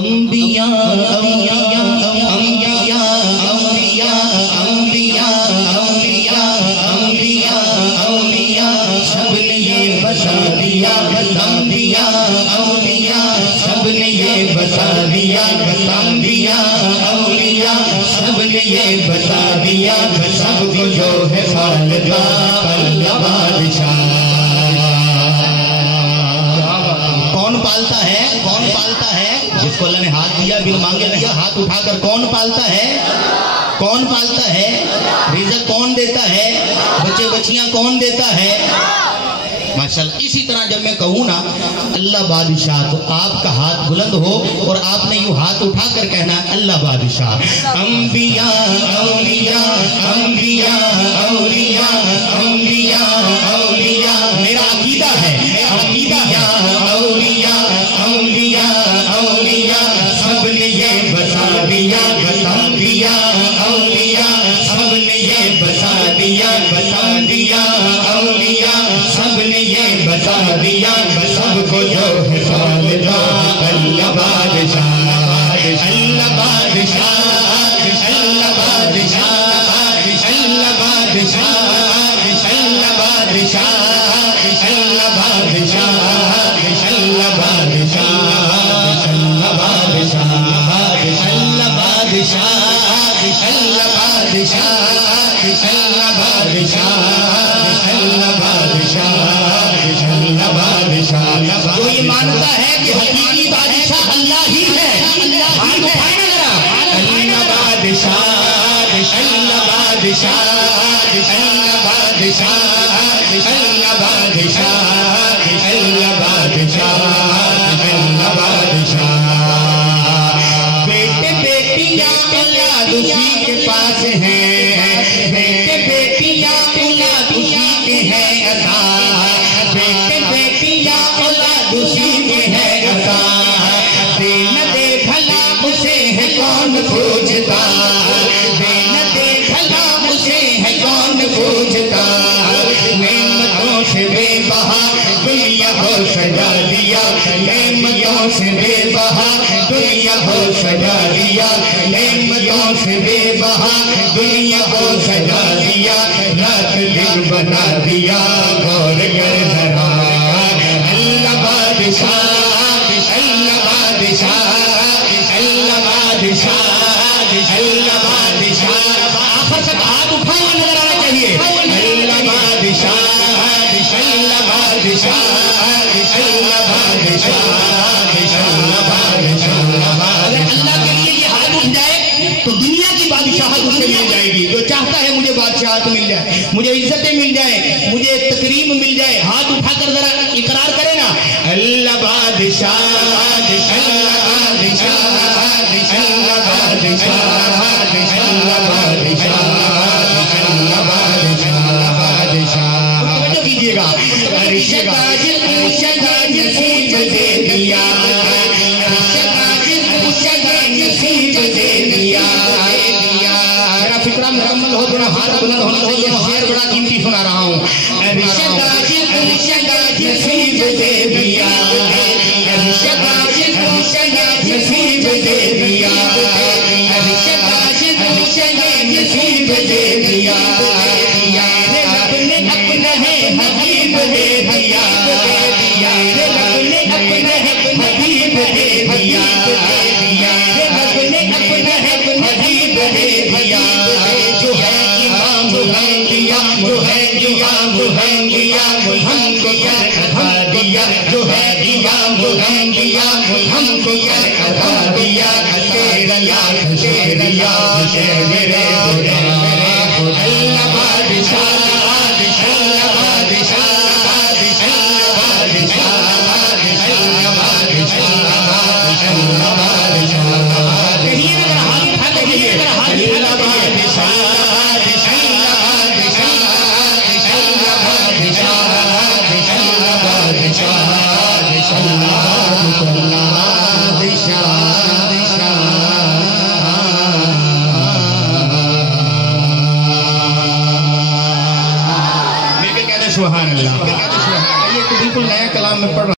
انبیاء انبیاء انبیاء انبیاء انبیاء انبیاء انبیاء انبیاء سب نے یہ بتا دیا انبیاء انبیاء سب نے یہ بتا دیا انبیاء اولیاء سب نے یہ بتا دیا سب کو جو ہے خالقہ اللہ بادشاہ۔ کون پالتا ہے؟ کون پالتا ہے؟ جس کو اللہ نے ہاتھ دیا بن مانگے دیا ہاتھ اٹھا کر کون پالتا ہے؟ کون پالتا ہے؟ رزق کون دیتا ہے؟ بچے بچیاں کون دیتا ہے؟ ماشاءاللہ۔ اسی طرح جب میں کہوں نا اللہ بادشاہ تو آپ کا ہاتھ بلند ہو اور آپ نے یوں ہاتھ اٹھا کر کہنا اللہ بادشاہ۔ انبیاء اولیاء انبیاء اولیاء انبیاء اولیاء میرا عقیدہ ہے، عقیدہ ہے اولیاء اولیاء اولیاء سب نے یہ بتا دیا انبیاء اولیاء سب نے یہ بتا دیا اولیاء سب نے یہ بتا دیا سب کو جو ہے خالقہ اللہ بادشاہ اللہ بادشاہ اللہ بادشاہ اللہ بادشاہ اللہ بادشاہ اللہ بادشاہ اللہ بادشاہ اللہ بادشاہ اللہ بادشاہ اللہ بادشاہ اللہ بادشاہ اللہ بادشاہ۔ جو یہ مانتا ہے کہ حقیقی بادشاہ اللہ ہی ہے ہاتھ اٹھائیں نا ذرا۔ اللہ بادشاہ اللہ بادشاہ اللہ بادشاہ اللہ بادشاہ اللہ بادشاہ اللہ بادشاہ۔ بیٹے بیٹیاں اولاد اسی کے پاس ہیں، بیٹے بیٹیاں اولاد اسی کے ہیں عطا، بیٹے بیٹیاں اولاد اسی کے ہیں عطا، دے نہ دے بھلا اسے ہے کون پوچھتا، دے نہ دے بھلا اسے ہے کون پوچھتا، نعمتوں سے بے بہا دنیا ہو سجا دیا، نعمتوں سے بے بہا دنیا ہو سجا دیا، نعمتوں سے بے بہا دنیا کو سجا دیا، رات دن بنا دیا غور کر ذرا۔ اللہ بادشاہ اللہ بادشاہ اللہ بادشاہ اللہ بادشاہ۔ آخر تک ہاتھ اٹھائیں نظر آنا چاہیے۔ اللہ بادشاہ اللہ بادشاہ اللہ بادشاہ اللہ بادشاہ۔ اگر اللہ کے لیے یہ ہاتھ اٹھ جائے تو دنیا کی بادشاہت اسے مل جائے گی۔ جو چاہتا ہے مجھے بادشاہت مل جائے، مجھے عزتیں مل جائیں، مجھے تکریم مل جائے، ہاتھ اٹھا کر ذرا اقرار کرے نا اللہ بادشاہ اللہ بادشاہ اللہ بادشاہ اللہ بادشاہ اللہ بادشاہ۔ توجہ کیجیے گا۔ نصیب دے دیا میرا فکرہ مکمل ہو، تھوڑا ہاتھ بلند ہونا چاہیے، شعر بڑا قیمتی سنا رہا ہوں۔ نصیب دے دیا نصیب دے دیا نصیب دے دیا، رب نے اپنا ہے حبیب دے دیا، رب نے اپنا ہے حبیب دے دیا، رب نے اپنا ہے حبیب دے دیا، جو ہے امام الانبیاء جو ہے امام الانبیاء ہم کو کیا عطا دیا، جو ہے امام الانبیاء ہم کو کیا عطا دیا، تیرا یاد شیریا شیرے اللہ بادشاہ اللہ بادشاہ اللہ بادشاہ اللہ بادشاہ